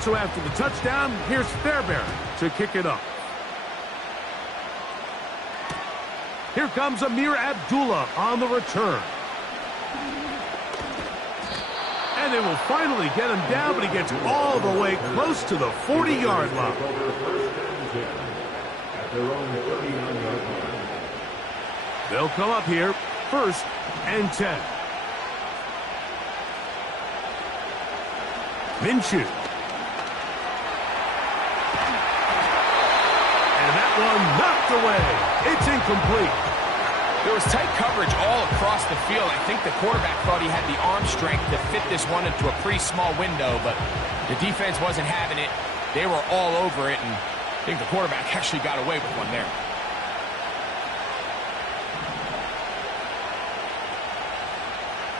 And so after the touchdown, here's Fairbairn to kick it up. Here comes Amir Abdullah on the return. And they will finally get him down, but he gets all the way close to the 40-yard line. They'll come up here, 1st and 10. Minshew. And that one knocked away. It's incomplete. There was tight coverage all across the field. I think the quarterback thought he had the arm strength to fit this one into a pretty small window, but the defense wasn't having it. They were all over it, and I think the quarterback actually got away with one there.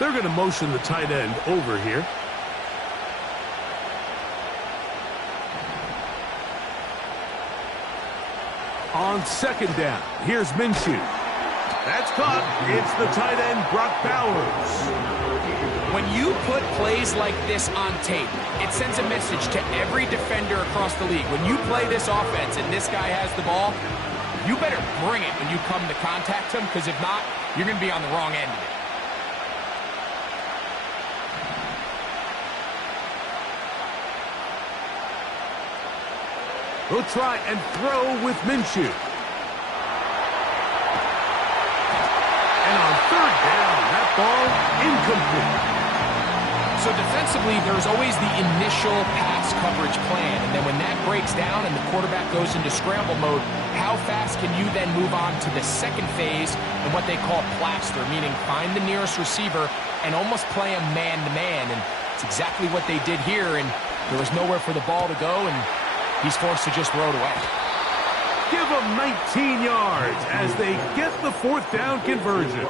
They're going to motion the tight end over here. On 2nd down, here's Minshew. That's caught. It's the tight end, Brock Bowers. When you put plays like this on tape, it sends a message to every defender across the league. When you play this offense and this guy has the ball, you better bring it when you come to contact him, because if not, you're going to be on the wrong end of it. He'll try and throw with Minshew. And on 3rd down, that ball incomplete. So defensively, there's always the initial pass coverage plan, and then when that breaks down and the quarterback goes into scramble mode, how fast can you then move on to the second phase and what they call plaster, meaning find the nearest receiver and almost play him man-to-man, and it's exactly what they did here, and there was nowhere for the ball to go, and he's forced to just throw it away. Give them 19 yards as they get the 4th down conversion.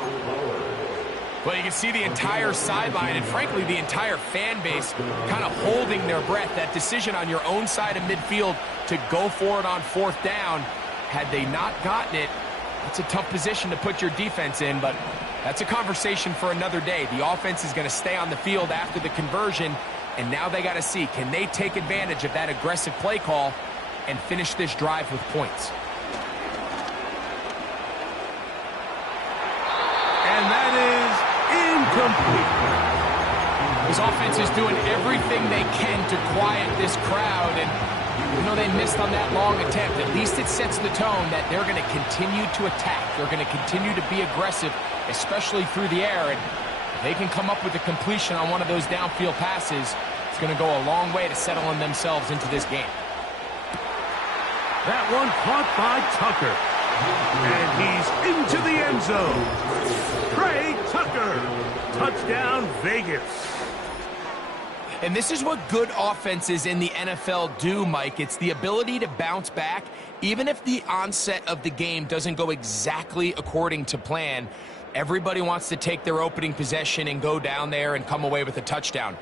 Well, you can see the entire sideline and, frankly, the entire fan base kind of holding their breath. That decision on your own side of midfield to go for it on 4th down, had they not gotten it, it's a tough position to put your defense in, but that's a conversation for another day. The offense is going to stay on the field after the conversion, and now they got to see, can they take advantage of that aggressive play call and finish this drive with points? And that is incomplete. This offense is doing everything they can to quiet this crowd, and you know, they missed on that long attempt. At least it sets the tone that they're going to continue to attack. They're going to continue to be aggressive, especially through the air, and if they can come up with a completion on one of those downfield passes, it's going to go a long way to settling themselves into this game. That one caught by Tucker. And he's into the end zone. Trey Tucker. Touchdown, Vegas. And this is what good offenses in the NFL do, Mike. It's the ability to bounce back, even if the onset of the game doesn't go exactly according to plan. Everybody wants to take their opening possession and go down there and come away with a touchdown.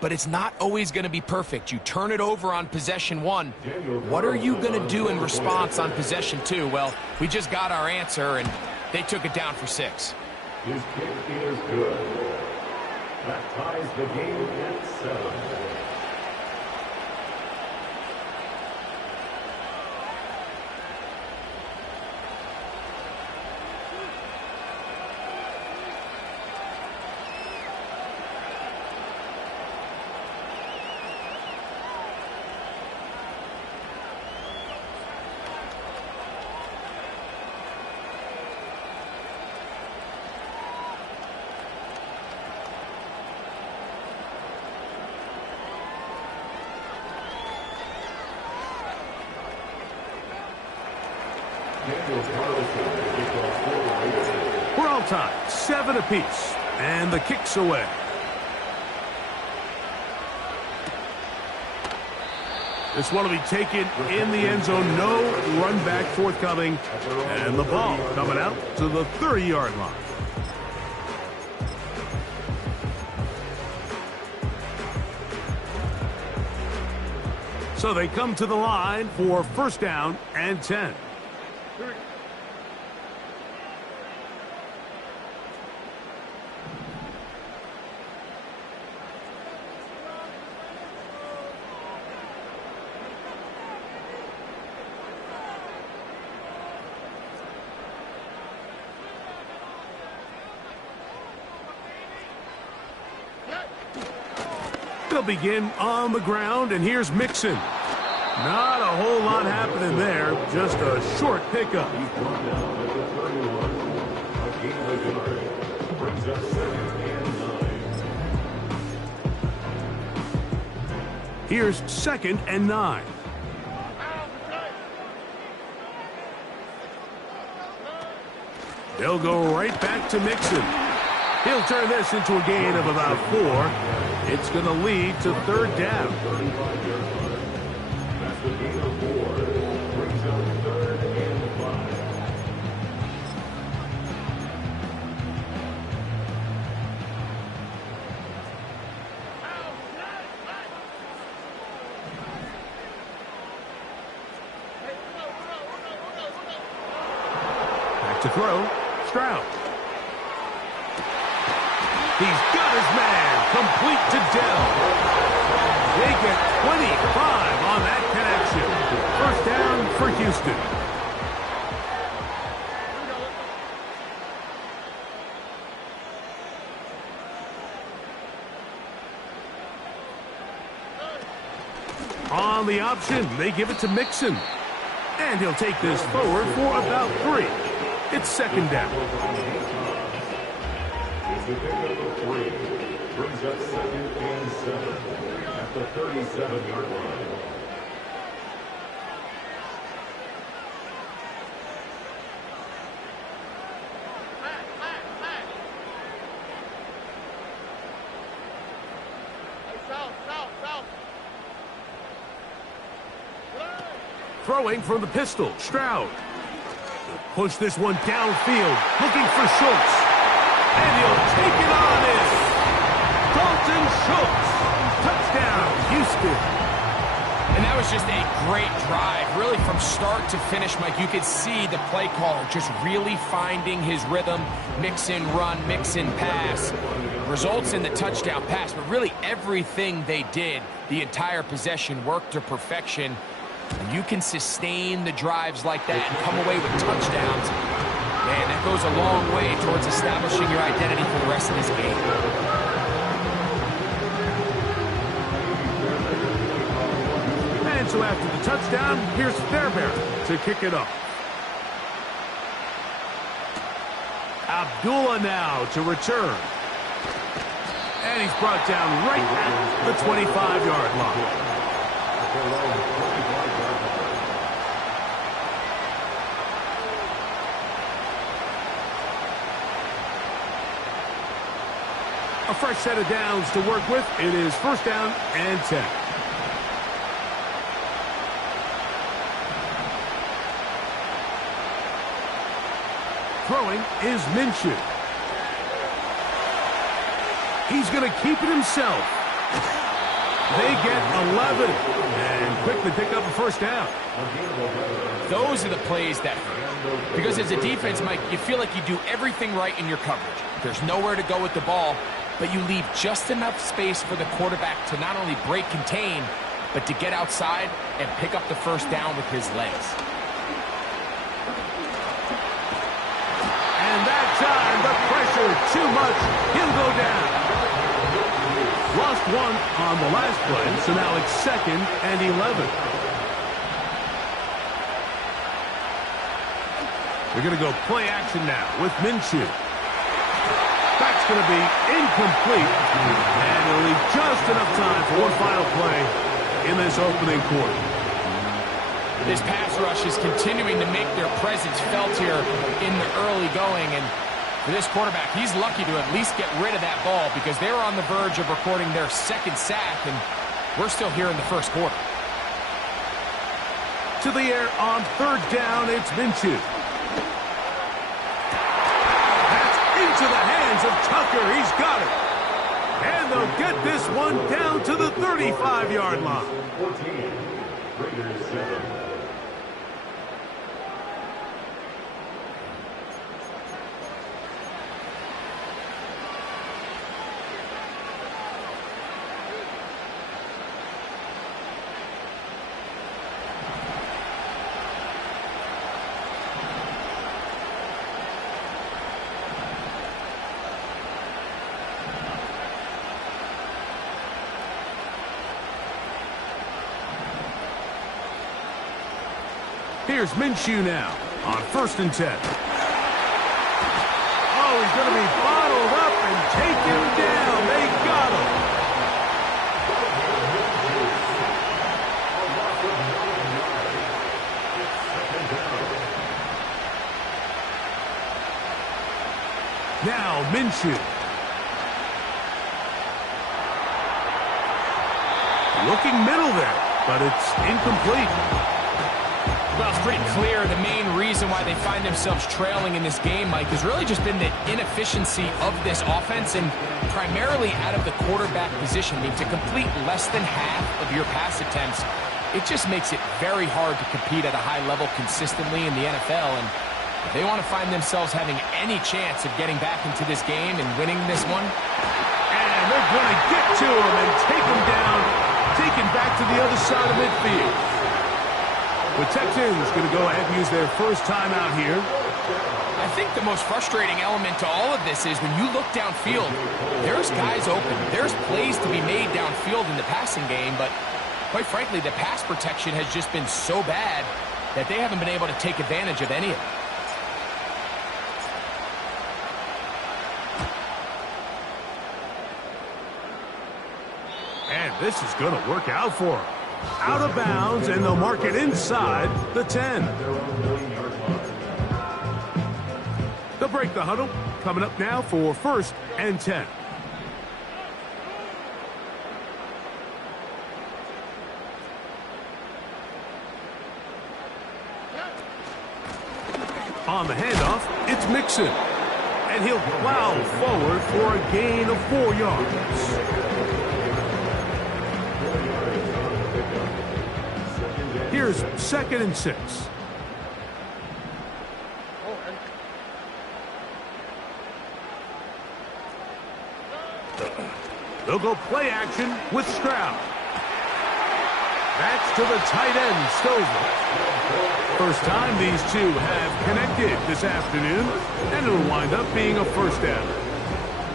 But it's not always going to be perfect. You turn it over on possession 1. What are you going to do in response on possession 2? Well, we just got our answer, and they took it down for 6. His kick is good. That ties the game at 7. We're all tied, 7 apiece, and the kick's away. This one will be taken in the end zone. No run back forthcoming, and the ball coming out to the 30-yard line. So they come to the line for 1st down and 10. They'll begin on the ground, and here's Mixon. Not a whole lot happening there, just a short pickup. He's brought down at the 31. A gain of a yard. Brings up 2nd and 9. Here's 2nd and 9. They'll go right back to Mixon. He'll turn this into a gain of about 4. It's going to lead to 3rd down. That's the gain of 4. Brings up 3rd and 5. Back to throw. Stroud. He's got his man. Complete to Dell. They get 25 on that connection. 1st down for Houston. On the option, they give it to Mixon. And he'll take this forward for about 3. It's 2nd down. Is the pickup of 3. Brings up 2nd and 7 at the 37-yard line. Throwing from the pistol, Stroud. Push this one downfield, looking for Schultz. And he'll take it on in. Dalton Schultz. Touchdown, Houston. And that was just a great drive, really from start to finish, Mike. You could see the play caller just really finding his rhythm. Mix in run, mix in pass. Results in the touchdown pass, but really everything they did, the entire possession worked to perfection. And you can sustain the drives like that and come away with touchdowns. Man, that goes a long way towards establishing your identity for the rest of this game. And so after the touchdown, here's Fairbairn to kick it off. Abdullah now to return. And he's brought down right at the 25-yard line. A fresh set of downs to work with. It is 1st down and 10. Throwing is Minshew. He's going to keep it himself. They get 11 and quickly pick up a 1st down. Those are the plays that hurt. Because as a defense, Mike, you feel like you do everything right in your coverage. There's nowhere to go with the ball, but you leave just enough space for the quarterback to not only break contain, but to get outside and pick up the 1st down with his legs. And that time, the pressure too much. He'll go down. Lost 1 on the last play, so now it's 2nd and 11. They're going to go play action now with Minshew. That's going to be incomplete, and it'll leave just enough time for one final play in this opening quarter. This pass rush is continuing to make their presence felt here in the early going, and for this quarterback, he's lucky to at least get rid of that ball because they were on the verge of recording their 2nd sack, and we're still here in the 1st quarter. To the air on 3rd down, it's Minshew. That's into the hands of Tucker. He's got it. And they'll get this one down to the 35-yard line. 14. Raiders 7. Here's Minshew now on 1st and 10. Oh, he's going to be bottled up and taken down. They got him. Now Minshew. Looking middle there, but it's incomplete. Well, it's pretty clear the main reason why they find themselves trailing in this game, Mike, has really just been the inefficiency of this offense and primarily out of the quarterback position. I mean, to complete less than half of your pass attempts, it just makes it very hard to compete at a high level consistently in the NFL. And if they want to find themselves having any chance of getting back into this game and winning this one, and they're going to get to him and take him down, taken back to the other side of midfield. The Texans going to go ahead and use their first timeout here. I think the most frustrating element to all of this is when you look downfield, there's guys open. There's plays to be made downfield in the passing game, but quite frankly, the pass protection has just been so bad that they haven't been able to take advantage of any of it. And this is going to work out for them. Out of bounds, and they'll mark it inside the 10. They'll break the huddle. Coming up now for 1st and 10. On the handoff, it's Mixon. And he'll plow forward for a gain of 4 yards. Here's 2nd and 6. They'll go play action with Stroud. That's to the tight end, Stover. First time these two have connected this afternoon, and it'll wind up being a 1st down.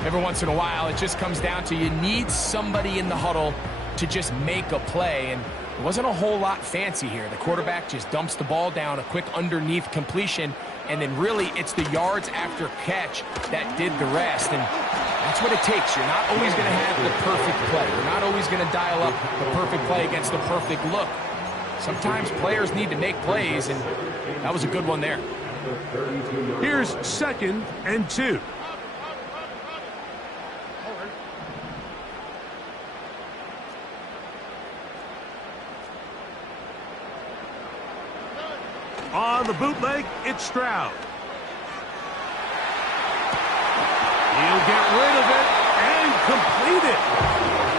Every once in a while, it just comes down to you need somebody in the huddle to just make a play, and it wasn't a whole lot fancy here. The quarterback just dumps the ball down, a quick underneath completion, and then really it's the yards after catch that did the rest. And that's what it takes. You're not always going to have the perfect play. You're not always going to dial up the perfect play against the perfect look. Sometimes players need to make plays, and that was a good one there. Here's 2nd and 2. On the bootleg, it's Stroud. He'll get rid of it and complete it.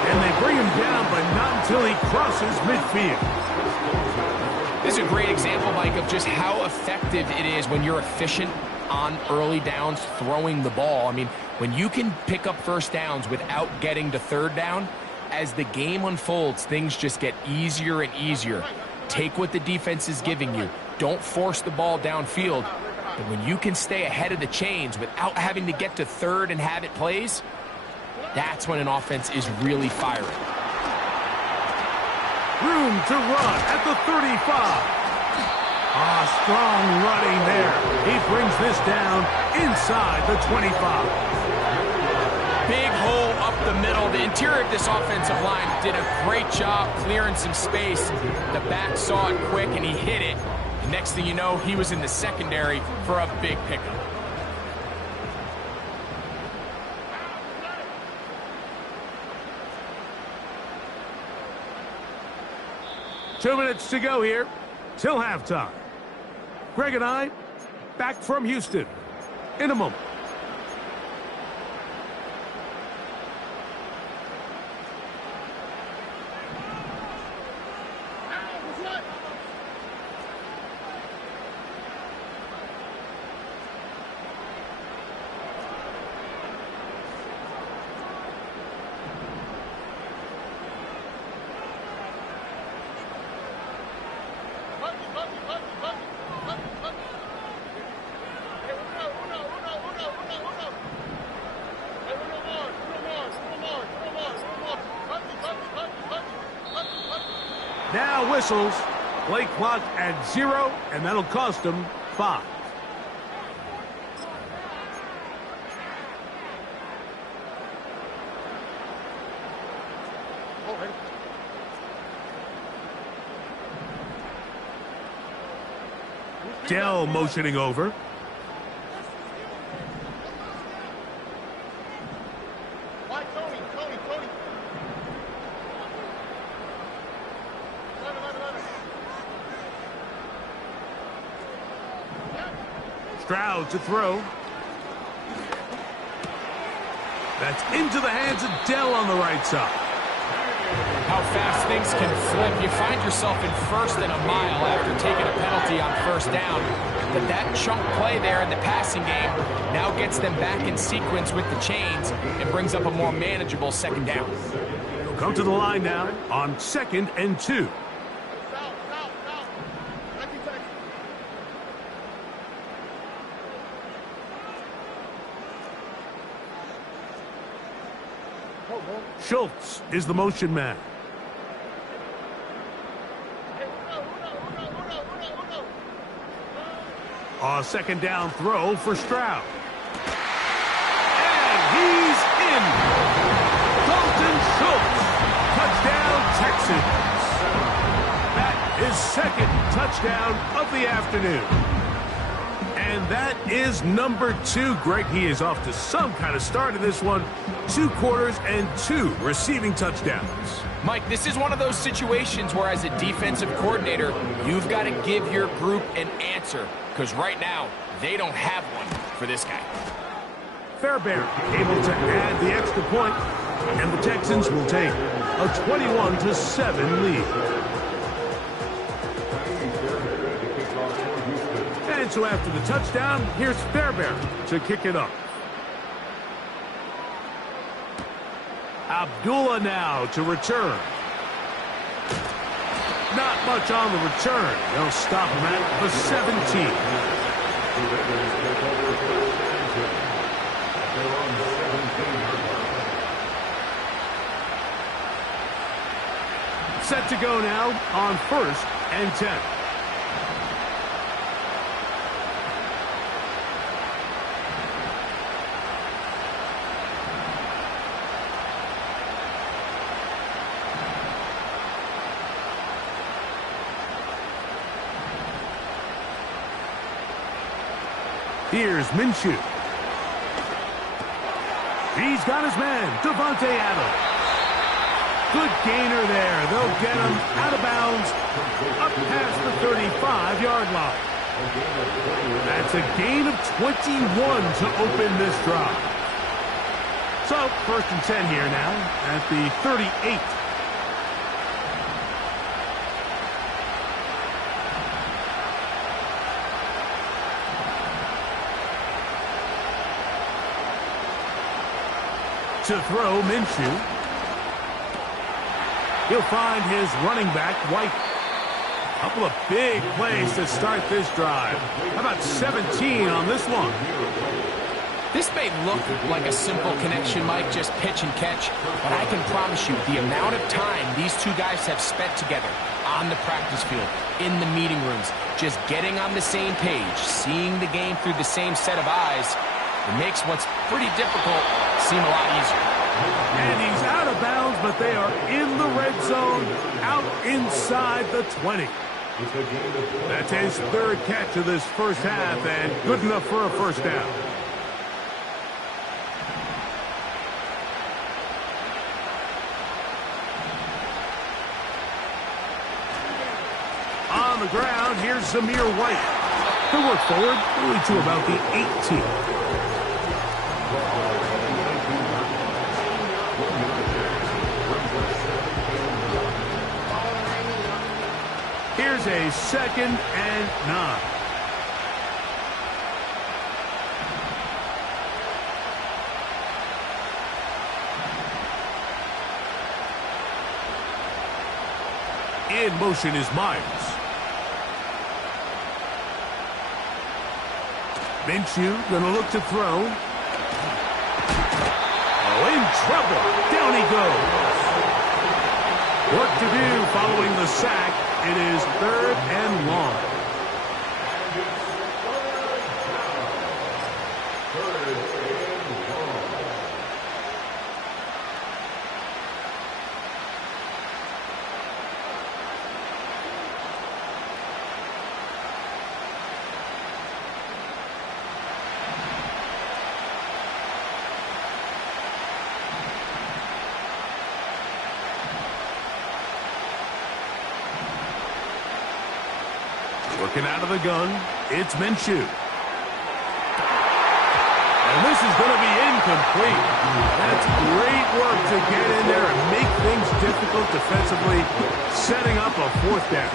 And they bring him down, but not until he crosses midfield. This is a great example, Mike, of just how effective it is when you're efficient on early downs throwing the ball. I mean, when you can pick up 1st downs without getting to 3rd down, as the game unfolds, things just get easier and easier. Take what the defense is giving you. Don't force the ball downfield. But when you can stay ahead of the chains without having to get to 3rd and have it plays, that's when an offense is really firing. Room to run at the 35. Strong running there. He brings this down inside the 25. Big hole up the middle. The interior of this offensive line did a great job clearing some space. The back saw it quick, and he hit it. And next thing you know, he was in the secondary for a big pickup. Two minutes to go here till halftime. Greg and I back from Houston in a moment. Now whistles, Play clock at 0, and that'll cost them 5. Dell motioning over. Stroud to throw. That's into the hands of Dell on the right side. How fast things can flip. You find yourself in first and a mile after taking a penalty on first down. But that chunk play there in the passing game now gets them back in sequence with the chains and brings up a more manageable second down. He'll come to the line now on 2nd and 2. Schultz is the motion man. A second down throw for Stroud. And he's in. Dalton Schultz. Touchdown, Texans. That is 2nd touchdown of the afternoon. And that is number 2. Greg, he is off to some kind of start in this one. 2 quarters and 2 receiving touchdowns. Mike, this is one of those situations where as a defensive coordinator, you've got to give your group an answer. Because right now, they don't have one for this guy. Fairbairn able to add the extra point, and the Texans will take a 21-7 lead. And so after the touchdown, here's Fairbairn to kick it up. Abdullah now to return. Not much on the return. They'll stop him at the 17. Set to go now on 1st and 10. Here's Minshew. He's got his man, Devontae Adams. Good gainer there. They'll get him out of bounds up past the 35-yard line. That's a gain of 21 to open this drive. So, 1st and 10 here now at the 38. To throw, Minshew. He'll find his running back, White. A couple of big plays to start this drive. How about 17 on this one? This may look like a simple connection, Mike, just pitch and catch. But I can promise you, the amount of time these two guys have spent together on the practice field, in the meeting rooms, just getting on the same page, seeing the game through the same set of eyes, it makes what's pretty difficult seem a lot easier. And he's out of bounds, but they are in the red zone, out inside the 20. That's his 3rd catch of this first half, and good enough for a first down. On the ground, here's Zamir White. He'll work forward, only to about the 18. Here's a 2nd and 9. In motion is Myers. Minshew gonna look to throw. Oh, in trouble. Down he goes. Work to do following the sack. It is 3rd and long. Working out of the gun, it's Minshew. And this is going to be incomplete. That's great work to get in there and make things difficult defensively, setting up a 4th down.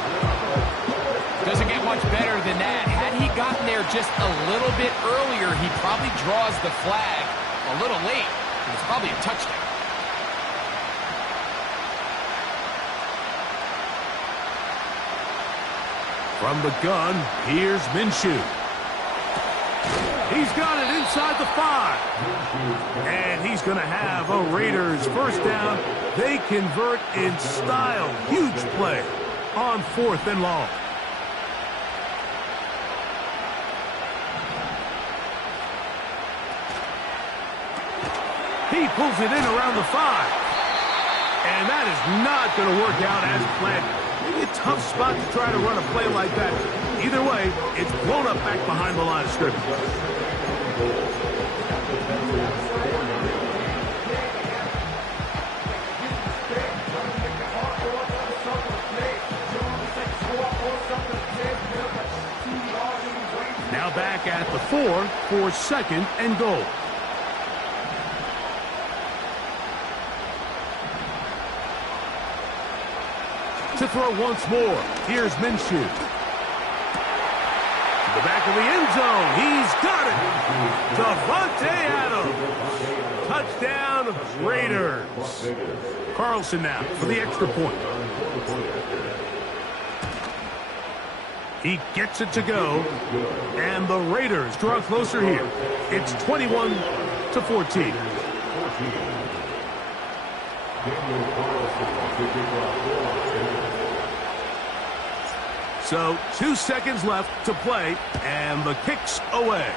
Doesn't get much better than that. Had he gotten there just a little bit earlier, he probably draws the flag a little late. It was probably a touchdown. From the gun, here's Minshew. He's got it inside the 5. And he's going to have a Raiders 1st down. They convert in style. Huge play on 4th and long. He pulls it in around the 5. And that is not going to work out as planned. Maybe a tough spot to try to run a play like that. Either way, it's blown up back behind the line of scrimmage. Now back at the 4 for 2nd and goal. To throw once more. Here's Minshew. To the back of the end zone. He's got it. Davante Adams. Touchdown, Raiders. Carlson now for the extra point. He gets it to go. And the Raiders draw closer here. It's 21-14. So 2 seconds left to play, and the kick's away.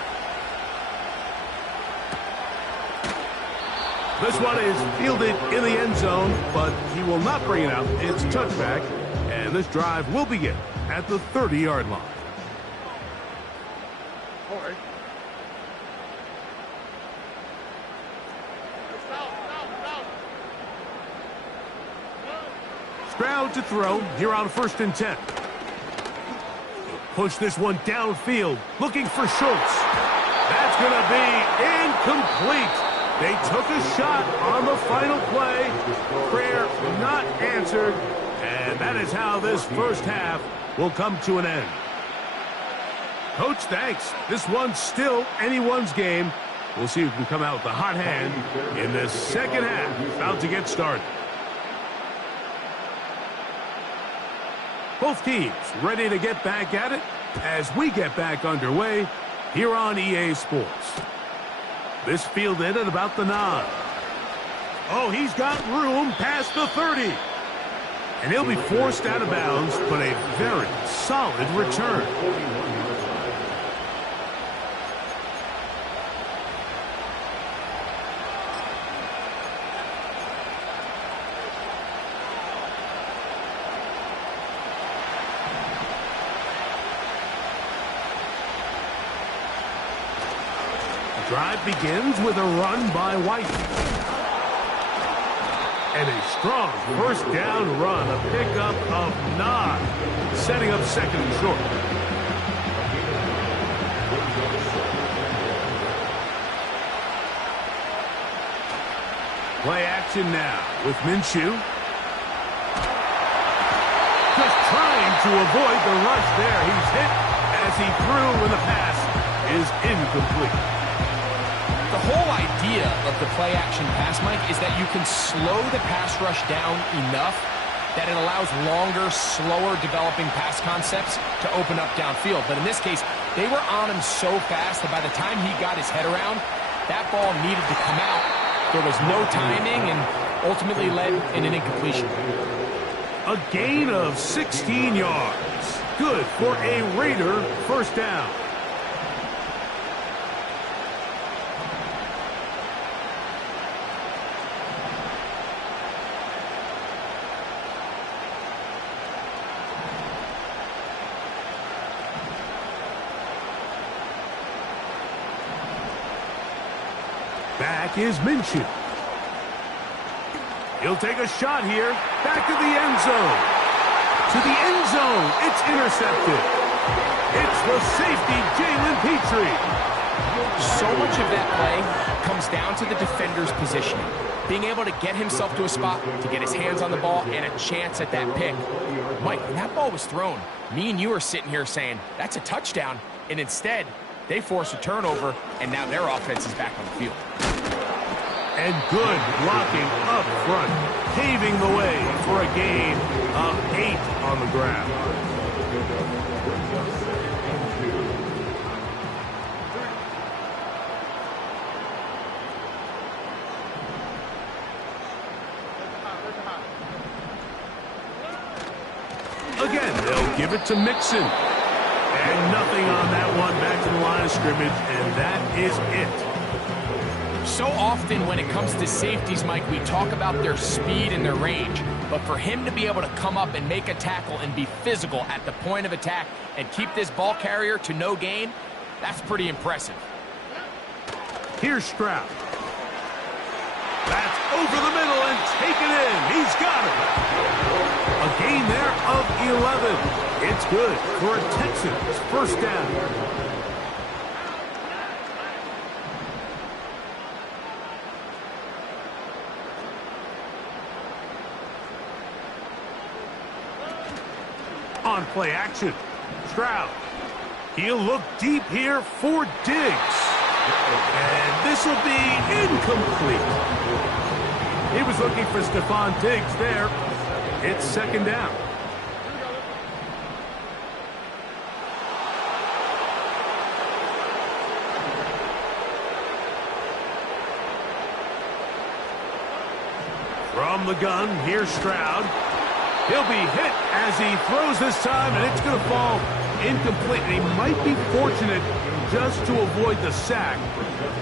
This one is fielded in the end zone, but he will not bring it out. It's touchback, and this drive will begin at the 30-yard line. Stroud to throw here on 1st and 10. Push this one downfield, looking for Schultz. That's going to be incomplete. They took a shot on the final play. Prayer not answered, and that is how this 1st half will come to an end. Coach, thanks. This one's still anyone's game. We'll see who can come out with the hot hand in this 2nd half. About to get started. Both teams ready to get back at it as we get back underway here on EA Sports. This fielded at about the 9. Oh, he's got room past the 30. And he'll be forced out of bounds, but a very solid return. Drive begins with a run by White. And a strong 1st down run, a pickup of 9, setting up 2nd and short. Play action now with Minshew. Just trying to avoid the rush there. He's hit as he threw when the pass is incomplete. The whole idea of the play-action pass, Mike, is that you can slow the pass rush down enough that it allows longer, slower developing pass concepts to open up downfield. But in this case, they were on him so fast that by the time he got his head around, that ball needed to come out. There was no timing and ultimately led in an incompletion. A gain of 16 yards. Good for a Raider first down. Back is Minshew. He'll take a shot here. Back to the end zone. To the end zone. It's intercepted. It's the safety, Jalen Petrie. So much of that play comes down to the defender's positioning. Being able to get himself to a spot, to get his hands on the ball, and a chance at that pick. Mike, when that ball was thrown, me and you are sitting here saying, that's a touchdown. And instead, they force a turnover, and now their offense is back on the field. And good blocking up front, paving the way for a gain of 8 on the ground. Again, they'll give it to Mixon. And nothing on that one, back to the line of scrimmage, and that is it. So often when it comes to safeties, Mike, we talk about their speed and their range. But for him to be able to come up and make a tackle and be physical at the point of attack and keep this ball carrier to no gain, that's pretty impressive. Here's Stroud. That's over the middle and taken in. He's got it. A gain there of 11. It's good for a Texans first down. On play action, Stroud. He'll look deep here for Diggs. And this will be incomplete. He was looking for Stephon Diggs there. It's second down. From the gun, here's Stroud. He'll be hit as he throws this time, and it's going to fall incomplete. And he might be fortunate just to avoid the sack,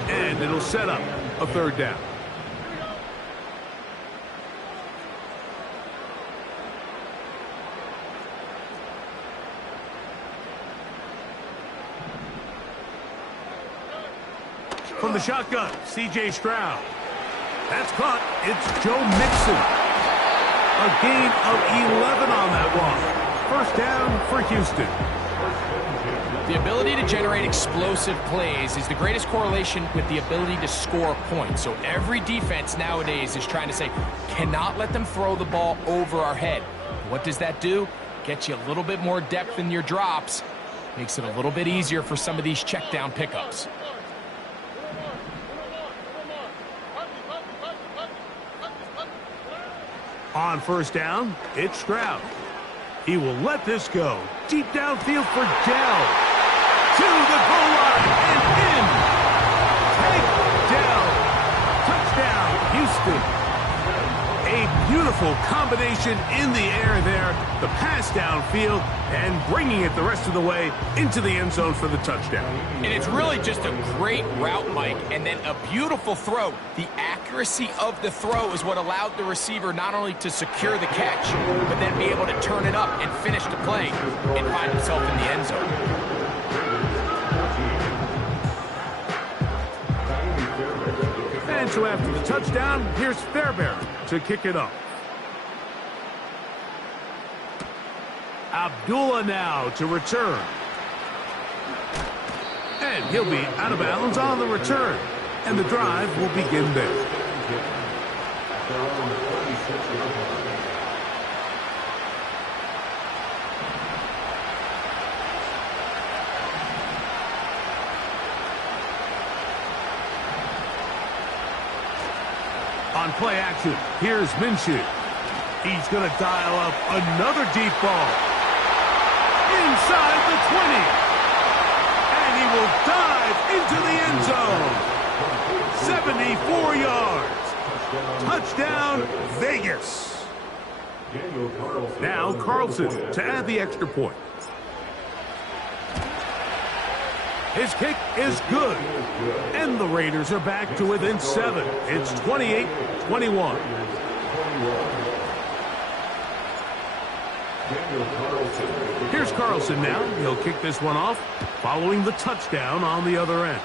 and it'll set up a third down. From the shotgun, C.J. Stroud. That's caught. It's Joe Mixon. A gain of 11 on that one. First down for Houston. The ability to generate explosive plays is the greatest correlation with the ability to score points. So every defense nowadays is trying to say, cannot let them throw the ball over our head. What does that do? Gets you a little bit more depth in your drops. Makes it a little bit easier for some of these check down pickups. On first down, it's Stroud. He will let this go. Deep downfield for Dell. To the goal line and in. Take Dell. Touchdown, Houston. A beautiful combination in the air there. The pass downfield and bringing it the rest of the way into the end zone for the touchdown. And it's really just a great route, Mike, and then a beautiful throw. The accuracy of the throw is what allowed the receiver not only to secure the catch, but then be able to turn it up and finish the play and find himself in the end zone. And so after the touchdown, here's Fairbairn to kick it off. Abdullah now to return. And he'll be out of bounds on the return. And the drive will begin there. On play action, here's Minshew. He's going to dial up another deep ball. Inside the 20. And he will dive into the end zone. 74 yards. Touchdown, Vegas. Daniel Carlson. Now Carlson to add the extra point. His kick is good. And the Raiders are back to within 7. It's 28-21. Here's Carlson now. He'll kick this one off, following the touchdown on the other end.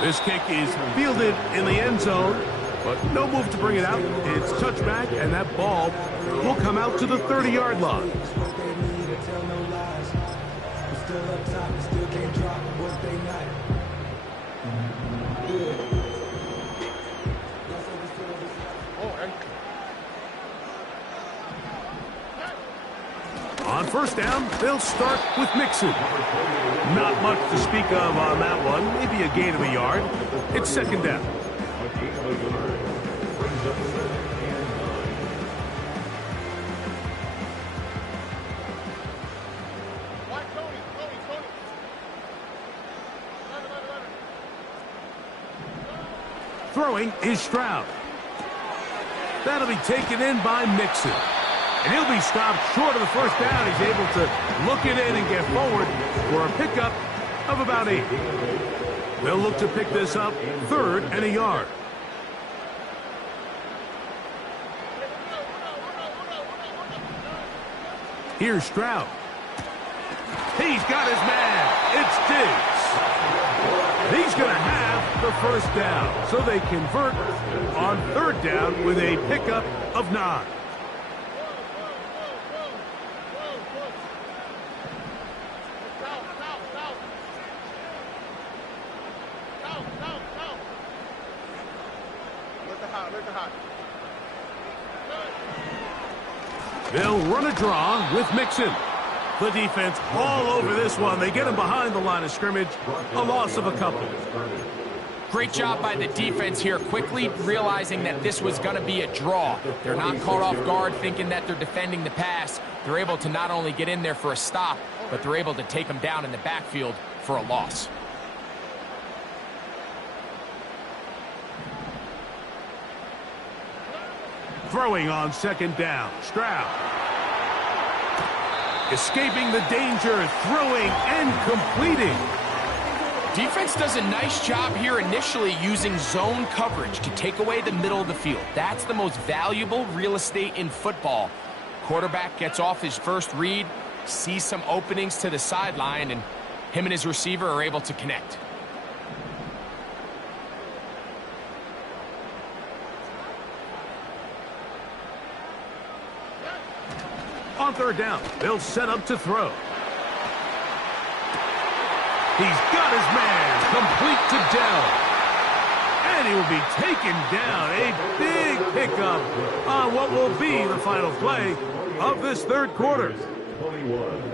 This kick is fielded in the end zone, but no move to bring it out. It's touchback, and that ball will come out to the 30-yard line. On first down, they'll start with Mixon. Not much to speak of on that one. Maybe a gain of a yard. It's second down. Throwing is Stroud. That'll be taken in by Mixon. And he'll be stopped short of the first down. He's able to look it in and get forward for a pickup of about 8. They'll look to pick this up 3rd and a yard. Here's Stroud. He's got his man. It's Diggs. He's going to have the first down. So they convert on 3rd down with a pickup of 9. They'll run a draw with Mixon. The defense all over this one. They get him behind the line of scrimmage. A loss of a couple. Great job by the defense here, quickly realizing that this was going to be a draw. They're not caught off guard thinking that they're defending the pass. They're able to not only get in there for a stop, but they're able to take them down in the backfield for a loss. Throwing on second down. Stroud. Escaping the danger, throwing and completing. Defense does a nice job here initially using zone coverage to take away the middle of the field. That's the most valuable real estate in football. Quarterback gets off his first read, sees some openings to the sideline, and him and his receiver are able to connect. On 3rd down, they'll set up to throw. He's got his man, complete to Dell. And he will be taken down. A big pickup on what will be the final play of this 3rd quarter. 21.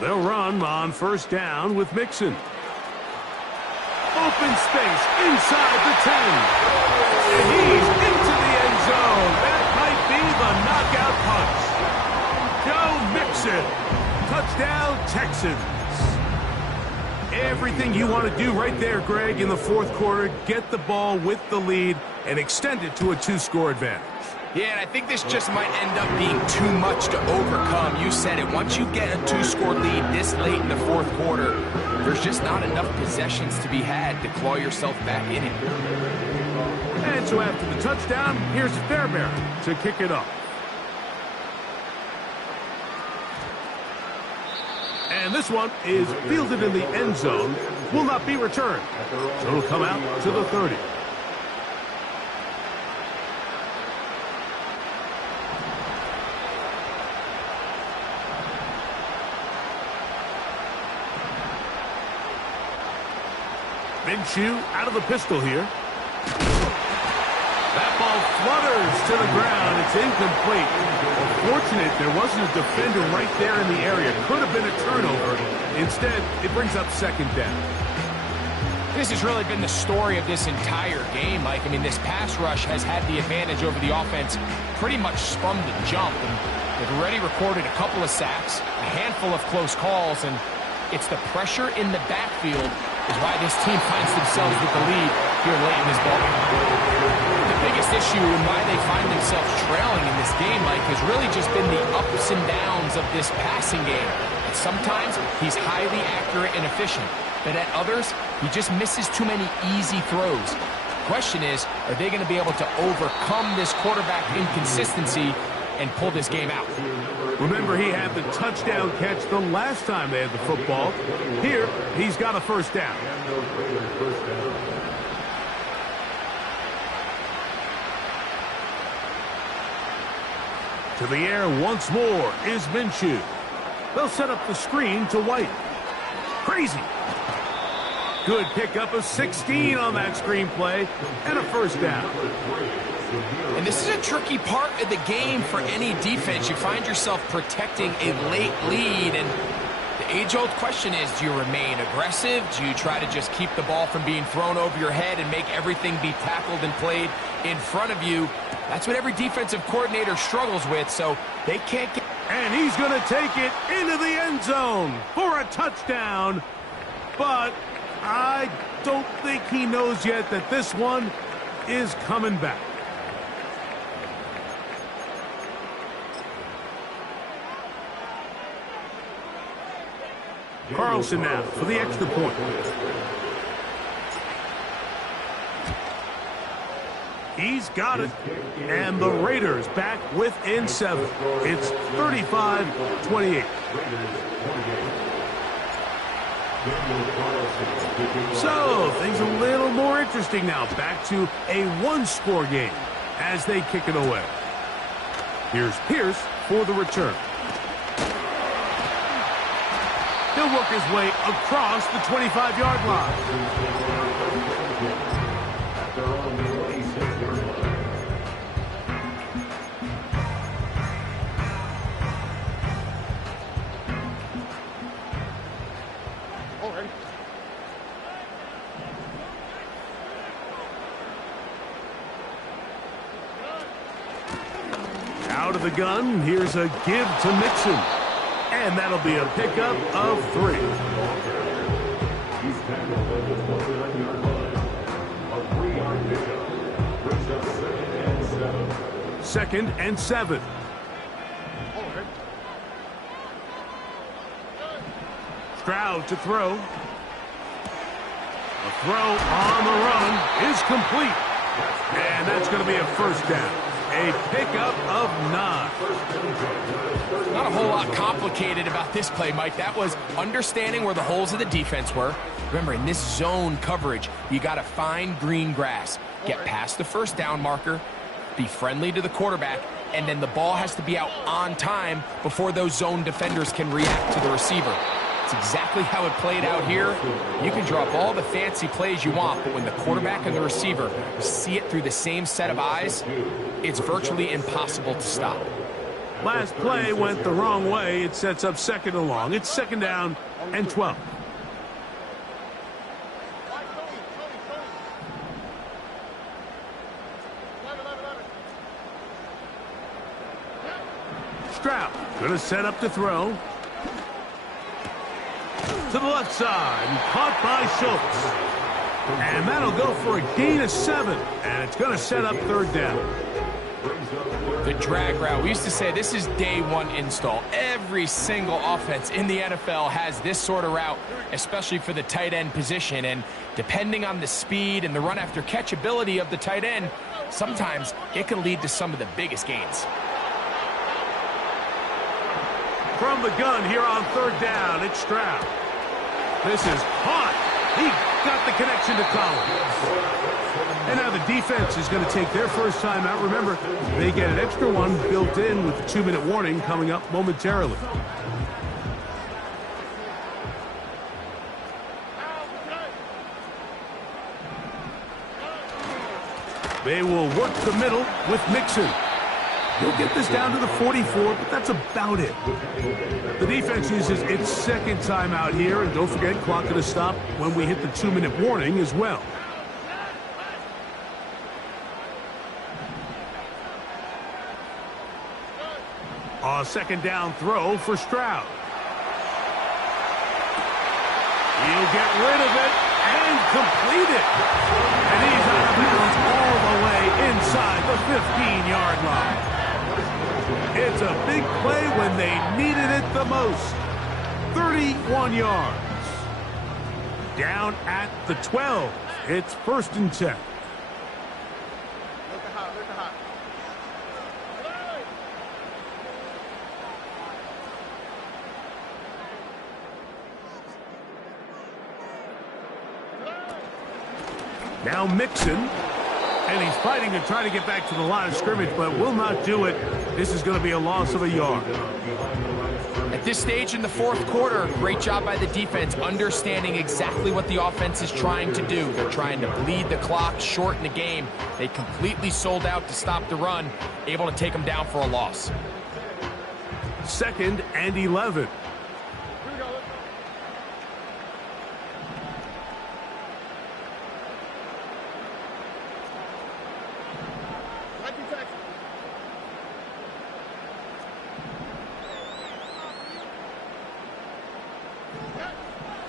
They'll run on first down with Mixon. Open space inside the 10. And he's into the end zone. That might be the knockout punch. Joe Mixon. Touchdown, Texans. Everything you want to do right there, Greg, in the 4th quarter. Get the ball with the lead and extend it to a 2-score advantage. Yeah, and I think this just might end up being too much to overcome. You said it. Once you get a 2-score lead this late in the 4th quarter, there's just not enough possessions to be had to claw yourself back in it. And so after the touchdown, here's Fairbairn to kick it off. And this one is fielded in the end zone. Will not be returned. So it'll come out to the 30. Minshew out of the pistol here. That ball flutters to the ground. It's incomplete. The Unfortunate there wasn't a defender right there in the area. Could have been a turnover. Instead, it brings up second down. This has really been the story of this entire game, Mike. I mean, this pass rush has had the advantage over the offense pretty much from the jump. And they've already recorded a couple of sacks, a handful of close calls, and it's the pressure in the backfield is why this team finds themselves with the lead here late in this ballgame. The biggest issue and why they find themselves trailing in this game, Mike, has really just been the ups and downs of this passing game. And sometimes he's highly accurate and efficient, but at others, he just misses too many easy throws. The question is, are they going to be able to overcome this quarterback inconsistency and pull this game out? Remember, he had the touchdown catch the last time they had the football. Here, he's got a first down. To the air once more is Minshew. They'll set up the screen to White. Crazy. Good pickup of 16 on that screenplay and a first down. And this is a tricky part of the game for any defense. You find yourself protecting a late lead, and the age-old question is, do you remain aggressive? Do you try to just keep the ball from being thrown over your head and make everything be tackled and played in front of you? That's what every defensive coordinator struggles with, so they can't get... And he's going to take it into the end zone for a touchdown. But I don't think he knows yet that this one is coming back. Carlson now for the extra point. He's got it. And the Raiders back within 7. It's 35-28. So, things a little more interesting now. Back to a one-score game as they kick it away. Here's Pierce for the return. He'll work his way across the 25-yard line. Out of the gun, here's a give to Mixon. And that'll be a pickup of 3. He's tackled at the 29-yard line. A 3-yard pickup brings up 2nd and 7. 2nd and 7. Stroud to throw. A throw on the run is complete. And that's going to be a first down. A pickup of 9. Not a whole lot complicated about this play, Mike. That was understanding where the holes of the defense were. Remember, in this zone coverage, you got to find green grass. Get past the first down marker, be friendly to the quarterback, and then the ball has to be out on time before those zone defenders can react to the receiver. It's exactly how it played out here. You can draw up all the fancy plays you want, but when the quarterback and the receiver see it through the same set of eyes, it's virtually impossible to stop. Last play went the wrong way. It sets up 2nd and long. It's 2nd down and 12. Stroud going to set up to throw. To the left side, and caught by Schultz. And that'll go for a gain of 7, and it's going to set up 3rd down. The drag route. We used to say this is day one install. Every single offense in the NFL has this sort of route, especially for the tight end position. And depending on the speed and the run after catch ability of the tight end, sometimes it can lead to some of the biggest gains. From the gun here on 3rd down, it's Stroud. This is hot. He got the connection to Collins. And now the defense is going to take their first time out. Remember, they get an extra one built in with the 2-minute warning coming up momentarily. They will work the middle with Mixon. He'll get this down to the 44, but that's about it. The defense uses its second timeout here, and don't forget, clock going to stop when we hit the 2-minute warning as well. A second down throw for Stroud. He'll get rid of it and complete it. And he's out of bounds all the way inside the 15-yard line. It's a big play when they needed it the most. 31 yards. Down at the 12. It's 1st and 10. Now Mixon, and he's fighting to try to get back to the line of scrimmage, but will not do it. This is going to be a loss of a yard. At this stage in the 4th quarter, great job by the defense, understanding exactly what the offense is trying to do. They're trying to bleed the clock, shorten the game. They completely sold out to stop the run, able to take them down for a loss. 2nd and 11.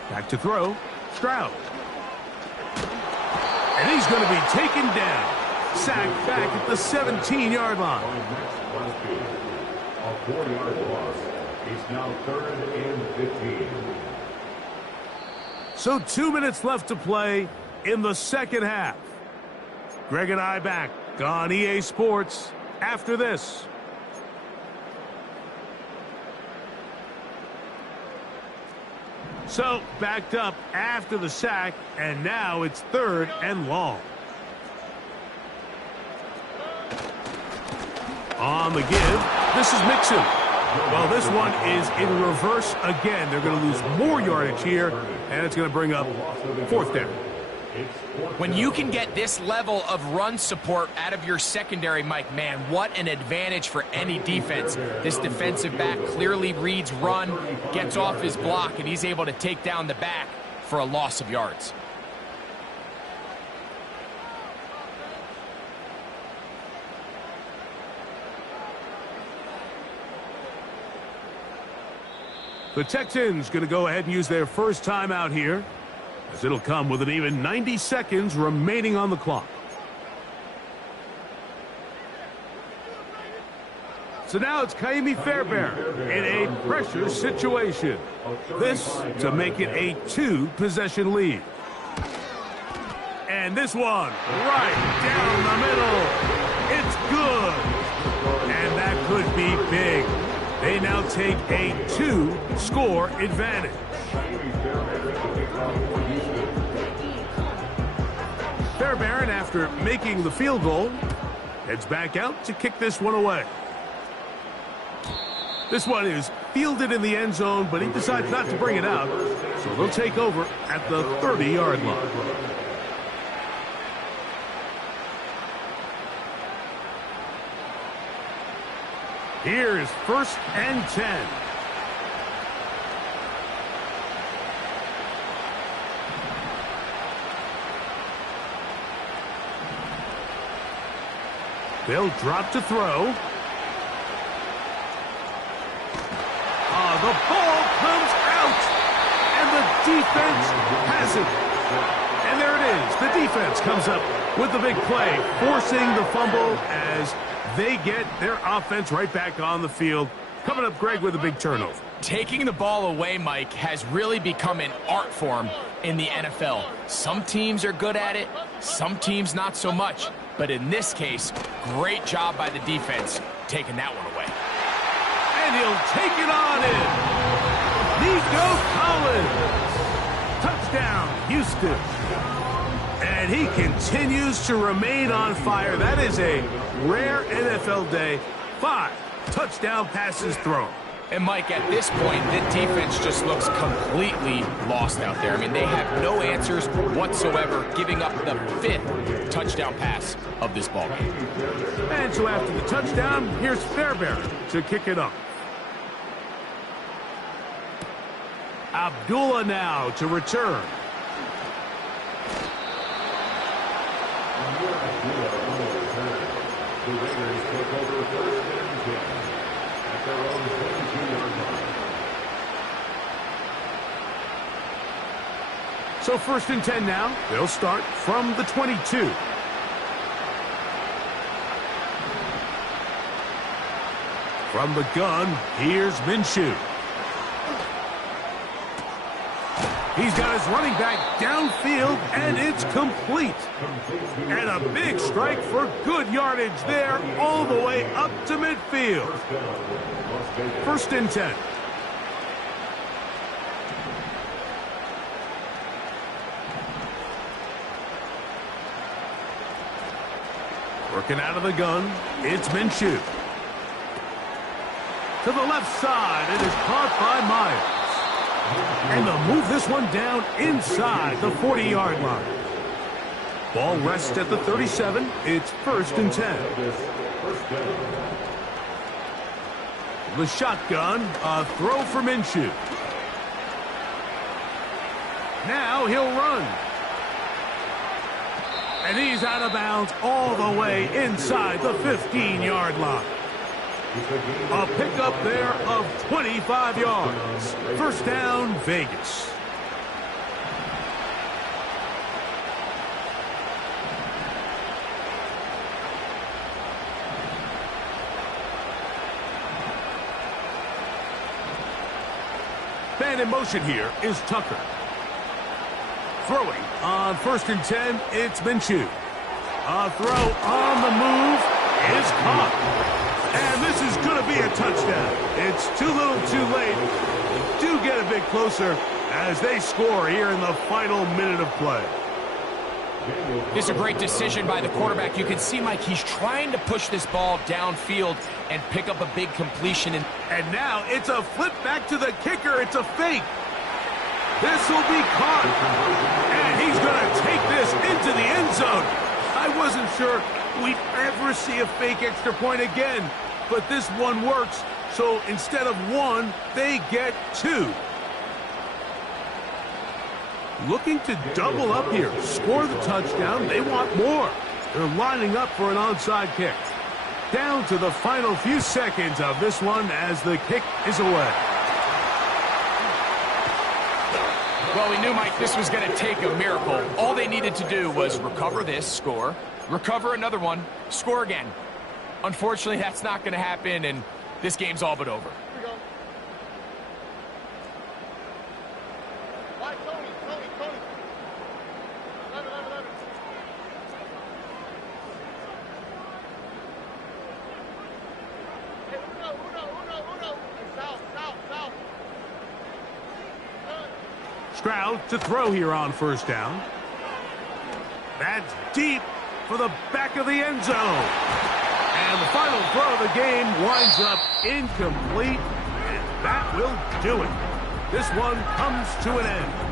Back to throw, Stroud. And he's going to be taken down. Sacked back at the 17-yard line. A 4-yard loss. It's now 3rd and 15. So 2 minutes left to play in the second half. Greg and I back on EA Sports after this. So, backed up after the sack, and now it's 3rd and long. On the give, this is Mixon. Well, this one is in reverse again. They're going to lose more yardage here, and it's going to bring up 4th down. When you can get this level of run support out of your secondary, Mike, man, what an advantage for any defense. This defensive back clearly reads run, gets off his block, and he's able to take down the back for a loss of yards. The Texans going to go ahead and use their first timeout here, as it'll come with an even 90 seconds remaining on the clock. So now it's Ka'imi Fairbairn in a pressure situation. This to make it a 2-possession lead. And this one right down the middle. It's good. And that could be big. They now take a 2-score advantage. Fairbairn, after making the field goal, heads back out to kick this one away. This one is fielded in the end zone, but he decides not to bring it out, so they'll take over at the 30-yard line. Here is 1st and 10. They'll drop to throw. The ball comes out, and the defense has it. And there it is. The defense comes up with the big play, forcing the fumble as they get their offense right back on the field. Coming up, Greg, with a big turnover. Taking the ball away, Mike, has really become an art form in the NFL. Some teams are good at it, some teams not so much. But in this case, great job by the defense taking that one away. And he'll take it on in. Nico Collins. Touchdown, Houston. And he continues to remain on fire. That is a rare NFL day. 5 touchdown passes thrown. And Mike, at this point, the defense just looks completely lost out there. I mean, they have no answers whatsoever, giving up the 5th touchdown pass of this ball game. And so after the touchdown, here's Fairbairn to kick it up. Abdullah now to return. The Raiders take over 1st and 10 at their own 22-yard line. So 1st and 10 now. They'll start from the 22. From the gun, here's Minshew. He's got his running back downfield, and it's complete. And a big strike for good yardage there, all the way up to midfield. 1st and 10. Working out of the gun, it's Minshew. To the left side, it is caught by Myers. And they'll move this one down inside the 40-yard line. Ball rests at the 37. It's 1st and 10. The shotgun, a throw for Minshew. Now he'll run. And he's out of bounds all the way inside the 15-yard line. A pickup there of 25 yards. 1st down, Vegas. Man in motion here is Tucker. Throwing on 1st and 10, it's Minshew. A throw on the move is caught. And this is going to be a touchdown. It's too little too late. Do get a bit closer as they score here in the final minute of play. This is a great decision by the quarterback. You can see, Mike, he's trying to push this ball downfield and pick up a big completion. And now it's a flip back to the kicker. It's a fake. This will be caught. And he's going to take this into the end zone. I wasn't sure we'd ever see a fake extra point again, but this one works, so instead of 1, they get 2. Looking to double up here, score the touchdown, they want more. They're lining up for an onside kick. Down to the final few seconds of this one as the kick is away. Well, we knew, Mike, this was going to take a miracle. All they needed to do was recover this, score, recover another one, score again. Unfortunately, that's not going to happen, and this game's all but over. Here we go. Why, Tony? 11. Hey, Uno. South. Stroud to throw here on 1st down. That's deep for the back of the end zone. And the final throw of the game winds up incomplete, and that will do it. This one comes to an end.